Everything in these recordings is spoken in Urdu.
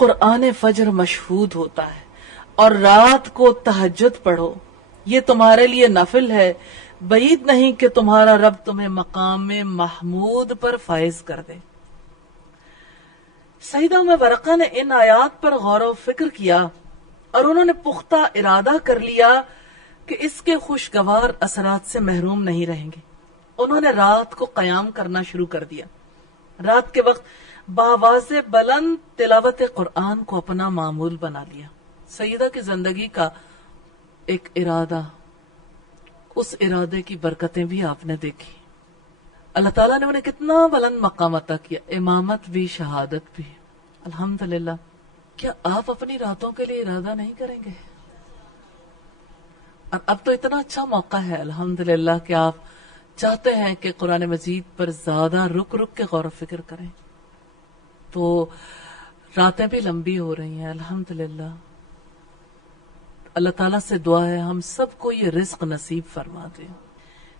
قرآن فجر مشہود ہوتا ہے اور رات کو تہجد پڑھو، یہ تمہارے لیے نفل ہے، بعید نہیں کہ تمہارا رب تمہیں مقام محمود پر فائز کر دے۔ سیدہ ام ورقہ نے ان آیات پر غور و فکر کیا اور انہوں نے پختہ ارادہ کر لیا کہ اس کے خوشگوار اثرات سے محروم نہیں رہیں گے۔ انہوں نے رات کو قیام کرنا شروع کر دیا، رات کے وقت بآواز بلند تلاوت قرآن کو اپنا معمول بنا لیا۔ سیدہ کی زندگی کا ایک ارادہ، اس ارادے کی برکتیں بھی آپ نے دیکھی۔ اللہ تعالیٰ نے انہیں کتنا بلند مقام عطا کیا، امامت بھی شہادت بھی۔ الحمدللہ۔ کیا آپ اپنی راتوں کے لیے ارادہ نہیں کریں گے؟ اور اب تو اتنا اچھا موقع ہے الحمدللہ کہ آپ چاہتے ہیں کہ قرآن مجید پر زیادہ رک رک کے غور و فکر کریں، تو راتیں بھی لمبی ہو رہی ہیں الحمدللہ۔ اللہ تعالیٰ سے دعا ہے ہم سب کو یہ رزق نصیب فرما دے۔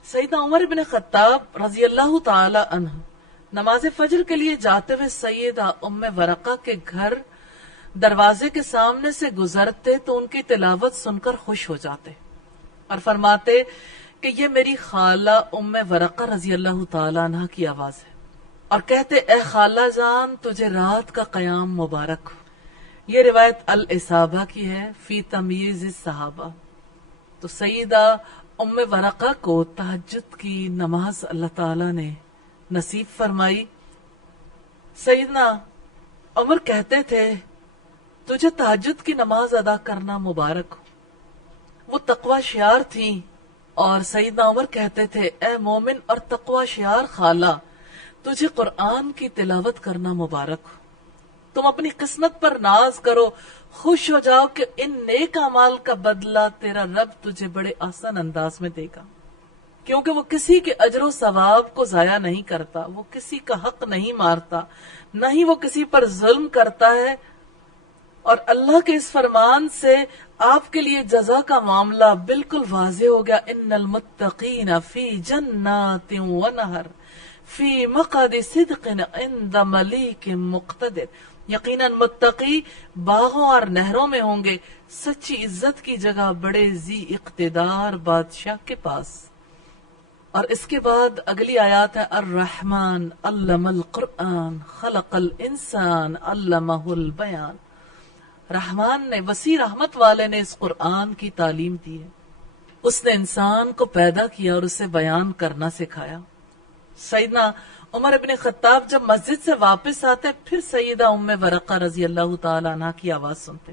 سیدنا عمر بن خطاب رضی اللہ تعالی عنہ نماز فجر کے لیے جاتے ہوئے سیدہ ام ورقہ کے گھر دروازے کے سامنے سے گزرتے تو ان کی تلاوت سن کر خوش ہو جاتے اور فرماتے کہ یہ میری خالہ ام ورقہ رضی اللہ تعالی عنہ کی آواز ہے، اور کہتے اے خالہ جان تجھے رات کا قیام مبارک ہو۔ یہ روایت الاصابہ کی ہے فی تمییز الصحابہ۔ تو سیدہ ام ورقہ کو تہجد کی نماز اللہ تعالی نے نصیب فرمائی۔ سیدنا عمر کہتے تھے تجھے تہجد کی نماز ادا کرنا مبارک ہو۔ وہ تقوی شعار تھیں، اور سیدنا عمر کہتے تھے اے مومن اور تقوی شعار خالہ تجھے قرآن کی تلاوت کرنا مبارک ہو۔ تم اپنی قسمت پر ناز کرو، خوش ہو جاؤ کہ ان نیک اعمال کا بدلہ تیرا رب تجھے بڑے آسان انداز میں دے گا، کیونکہ وہ کسی کے اجر و ثواب کو ضائع نہیں کرتا، وہ کسی کا حق نہیں مارتا، نہ ہی وہ کسی پر ظلم کرتا ہے۔ اور اللہ کے اس فرمان سے آپ کے لیے جزا کا معاملہ بالکل واضح ہو گیا۔ ان المتقین فی جنات و نہر فی مقعد صدق عند ملیک مقتدر۔ یقیناً متقی باغوں اور نہروں میں ہوں گے، سچی عزت کی جگہ بڑے ذی اقتدار بادشاہ کے پاس۔ اور اس کے بعد اگلی آیات ہے الرحمن علم القرآن خلق الانسان علمہ البیان۔ رحمان نے، وسیع رحمت والے نے اس قرآن کی تعلیم دی ہے، اس نے انسان کو پیدا کیا اور اسے بیان کرنا سکھایا۔ سیدنا عمر بن خطاب جب مسجد سے واپس آتے پھر سیدہ ام ورقہ رضی اللہ تعالی عنہ کی آواز سنتے،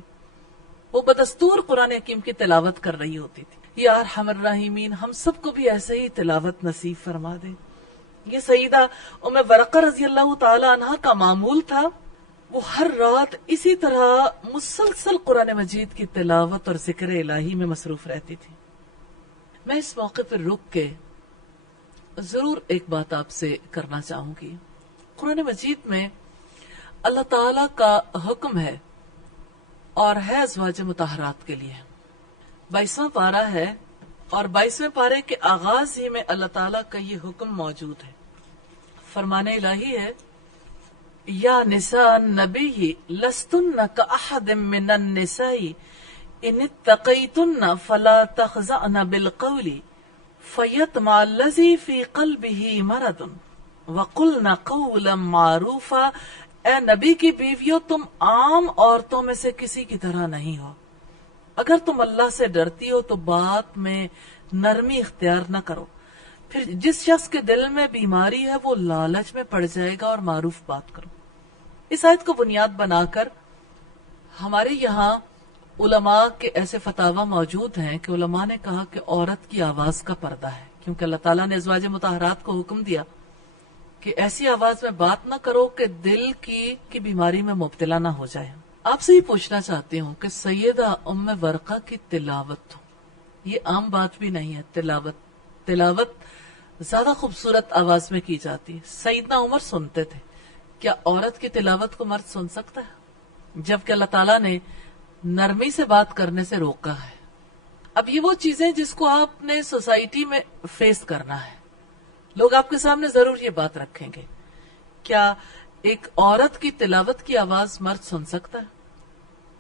وہ بدستور قرآن حکیم کی تلاوت کر رہی ہوتی تھی۔ یا ارحم الراحمین ہم سب کو بھی ایسے ہی تلاوت نصیب فرما دے۔ یہ سیدہ ام ورقہ رضی اللہ تعالی عنہ کا معمول تھا، وہ ہر رات اسی طرح مسلسل قرآن مجید کی تلاوت اور ذکر الہی میں مصروف رہتی تھی۔ میں اس موقع پر رک کے ضرور ایک بات آپ سے کرنا چاہوں گی۔ قرآن مجید میں اللہ تعالی کا حکم ہے اور ہے ازواج مطہرات کے لیے۔ 22واں پارہ ہے اور 22ویں پارے کے آغاز ہی میں اللہ تعالیٰ کا یہ حکم موجود ہے۔ فرمان الہی ہے یا نساء النبی لستن کاحد من النساء ان اتقیتن فلا تخضعن بالقول فیطمع الذی فی قلبہ مرض وقلن قولا معروفا۔ اے نبی کی بیویوں تم عام عورتوں میں سے کسی کی طرح نہیں ہو، اگر تم اللہ سے ڈرتی ہو تو بات میں نرمی اختیار نہ کرو، پھر جس شخص کے دل میں بیماری ہے وہ لالچ میں پڑ جائے گا، اور معروف بات کرو۔ اس آیت کو بنیاد بنا کر ہمارے یہاں علماء کے ایسے فتاوی موجود ہیں کہ علماء نے کہا کہ عورت کی آواز کا پردہ ہے، کیونکہ اللہ تعالیٰ نے ازواج مطہرات کو حکم دیا کہ ایسی آواز میں بات نہ کرو کہ دل کی بیماری میں مبتلا نہ ہو جائے۔ آپ سے ہی پوچھنا چاہتی ہوں کہ سیدہ ام ورقہ کی تلاوت، یہ عام بات بھی نہیں ہے، تلاوت زیادہ خوبصورت آواز میں کی جاتی ہے۔ سیدنا عمر سنتے تھے، کیا عورت کی تلاوت کو مرد سن سکتا ہے؟ جبکہ اللہ تعالیٰ نے نرمی سے بات کرنے سے روکا ہے۔ اب یہ وہ چیزیں جس کو آپ نے سوسائٹی میں فیس کرنا ہے، لوگ آپ کے سامنے ضرور یہ بات رکھیں گے، کیا ایک عورت کی تلاوت کی آواز مرد سن سکتا ہے؟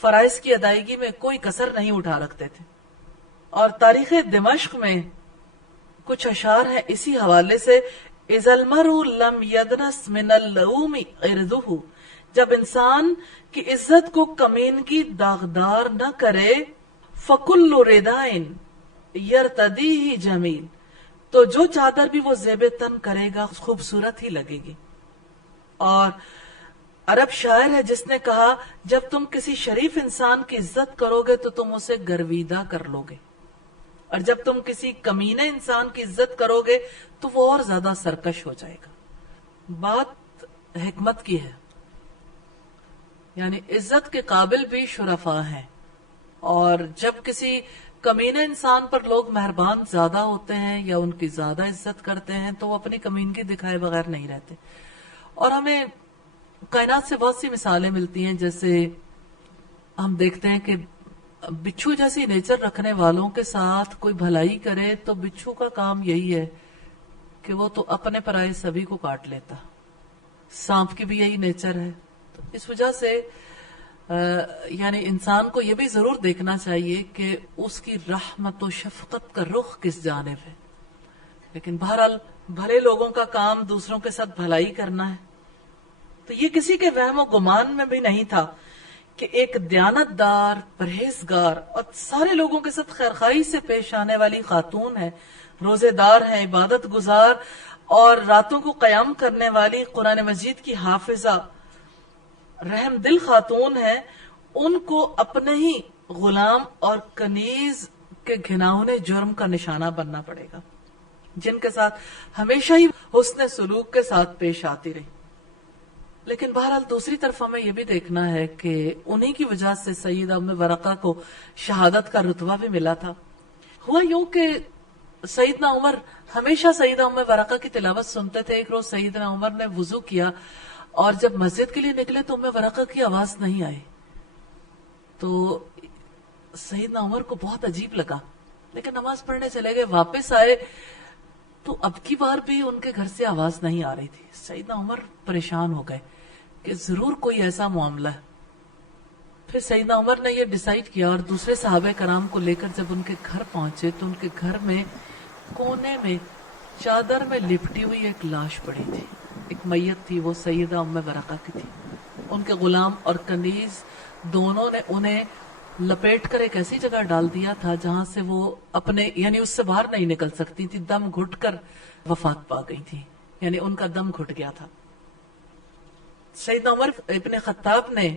فرائض کی ادائیگی میں کوئی کسر نہیں اٹھا رکھتے تھے. اور تاریخ دمشق میں کچھ اشعار ہیں اسی حوالے سے. اذا المرء لم يدنس من اللؤم عرضه، جب انسان کی عزت کو کمینگی داغدار نہ کرے، فکل ردائن یرتدیہ جمیل، تو جو چادر بھی وہ زیب تن کرے گا خوبصورت ہی لگے گی. اور عرب شاعر ہے جس نے کہا جب تم کسی شریف انسان کی عزت کرو گے تو تم اسے گرویدہ کر لو گے، اور جب تم کسی کمینے انسان کی عزت کرو گے تو وہ اور زیادہ سرکش ہو جائے گا. بات حکمت کی ہے، یعنی عزت کے قابل بھی شرفاء ہیں، اور جب کسی کمینے انسان پر لوگ مہربان زیادہ ہوتے ہیں یا ان کی زیادہ عزت کرتے ہیں تو وہ اپنی کمینگی دکھائے بغیر نہیں رہتے. اور ہمیں کائنات سے بہت سی مثالیں ملتی ہیں، جیسے ہم دیکھتے ہیں کہ بچھو جیسی نیچر رکھنے والوں کے ساتھ کوئی بھلائی کرے تو بچھو کا کام یہی ہے کہ وہ تو اپنے پرائے سبھی کو کاٹ لیتا. سانپ کی بھی یہی نیچر ہے. تو اس وجہ سے یعنی انسان کو یہ بھی ضرور دیکھنا چاہیے کہ اس کی رحمت و شفقت کا رخ کس جانب ہے. لیکن بہرحال بھلے لوگوں کا کام دوسروں کے ساتھ بھلائی کرنا ہے. تو یہ کسی کے وہم و گمان میں بھی نہیں تھا کہ ایک دیانت دار، پرہیزگار اور سارے لوگوں کے ساتھ خیرخواہی سے پیش آنے والی خاتون ہے، روزے دار ہے، عبادت گزار اور راتوں کو قیام کرنے والی، قرآن مجید کی حافظہ، رحم دل خاتون ہے، ان کو اپنے ہی غلام اور کنیز کے گھناؤنے جرم کا نشانہ بننا پڑے گا، جن کے ساتھ ہمیشہ ہی حسن سلوک کے ساتھ پیش آتی رہی. لیکن بہرحال دوسری طرف ہمیں یہ بھی دیکھنا ہے کہ انہی کی وجہ سے سیدہ ام ورقہ کو شہادت کا رتبہ بھی ملا تھا. ہوا یوں کہ سیدنا عمر ہمیشہ سیدہ ام ورقہ کی تلاوت سنتے تھے. ایک روز سیدنا عمر نے وضو کیا اور جب مسجد کے لیے نکلے تو ام ورقہ کی آواز نہیں آئی. تو سیدنا عمر کو بہت عجیب لگا، لیکن نماز پڑھنے چلے گئے. واپس آئے تو اب کی بار بھی ان کے گھر سے آواز نہیں آ رہی تھی. سیدنا عمر پریشان ہو گئے کہ ضرور کوئی ایسا معاملہ ہے. پھر سیدنا عمر نے یہ ڈیسائیڈ کیا اور دوسرے صحابہ کرام کو لے کر جب ان کے گھر پہنچے تو ان کے گھر میں کونے میں چادر میں لپٹی ہوئی ایک لاش پڑی تھی. ایک میت تھی، وہ سیدہ ام ورقہ کی تھی. ان کے غلام اور کنیز دونوں نے انہیں لپیٹ کر ایک ایسی جگہ ڈال دیا تھا جہاں سے وہ اپنے یعنی اس سے باہر نہیں نکل سکتی تھی. دم گھٹ کر وفات پا گئی تھی، یعنی ان کا دم گھٹ گیا تھا. سیدنا عمر ابن خطاب نے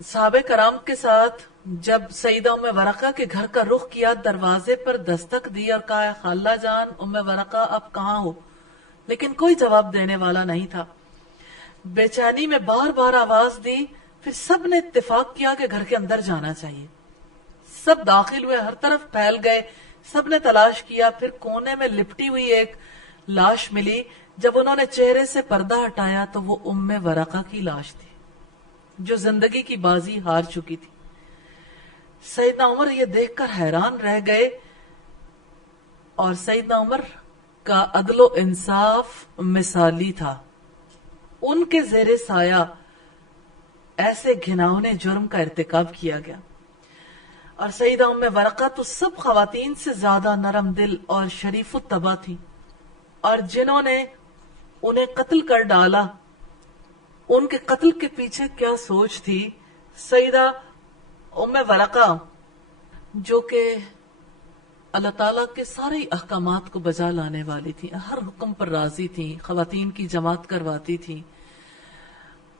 صحابہ کرام کے ساتھ جب سیدہ ام ورقہ کے گھر کا رخ کیا، دروازے پر دستک دی اور کہا خالہ جان ام ورقہ آپ کہاں ہو؟ لیکن کوئی جواب دینے والا نہیں تھا. بے چینی میں بار بار آواز دی. پھر سب نے اتفاق کیا کہ گھر کے اندر جانا چاہیے. سب داخل ہوئے، ہر طرف پھیل گئے، سب نے تلاش کیا. پھر کونے میں لپٹی ہوئی ایک لاش ملی. جب انہوں نے چہرے سے پردہ ہٹایا تو وہ ام ورقہ کی لاش تھی جو زندگی کی بازی ہار چکی تھی. سیدنا عمر یہ دیکھ کر حیران رہ گئے، اور سیدنا عمر کا عدل و انصاف مثالی تھا. ان کے زیر سایہ ایسے گھناؤنے جرم کا ارتکاب کیا گیا. اور سیدہ ام ورقہ تو سب خواتین سے زیادہ نرم دل اور شریف الطبع تھی، اور جنہوں نے انہیں قتل کر ڈالا ان کے قتل کے پیچھے کیا سوچ تھی. سیدہ ام ورقہ جو کہ اللہ تعالیٰ کے سارے احکامات کو بجا لانے والی تھی، ہر حکم پر راضی تھی، خواتین کی جماعت کرواتی تھی،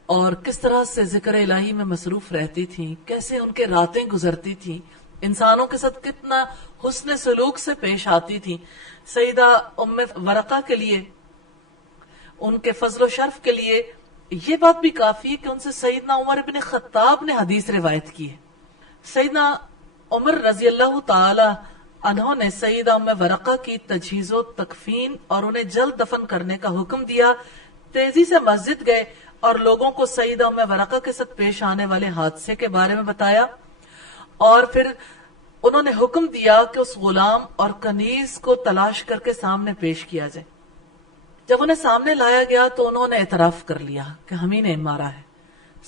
اور کس طرح سے ذکر الہی میں مصروف رہتی تھی، کیسے ان کے راتیں گزرتی تھی، انسانوں کے ساتھ کتنا حسن سلوک سے پیش آتی تھی. سیدہ ام ورقہ کے لیے، ان کے فضل و شرف کے لیے یہ بات بھی کافی ہے کہ ان سے سیدنا عمر ابن خطاب نے حدیث روایت کی ہے. سیدنا عمر رضی اللہ تعالی عنہ نے سیدہ ام ورقہ کی تجہیز و تکفین اور انہیں جلد دفن کرنے کا حکم دیا. تیزی سے مسجد گئے اور لوگوں کو سیدہ ام ورقہ کے ساتھ پیش آنے والے حادثے کے بارے میں بتایا، اور پھر انہوں نے حکم دیا کہ اس غلام اور کنیز کو تلاش کر کے سامنے پیش کیا جائے. جب انہیں سامنے لایا گیا تو انہوں نے اعتراف کر لیا کہ ہم ہی نے مارا ہے.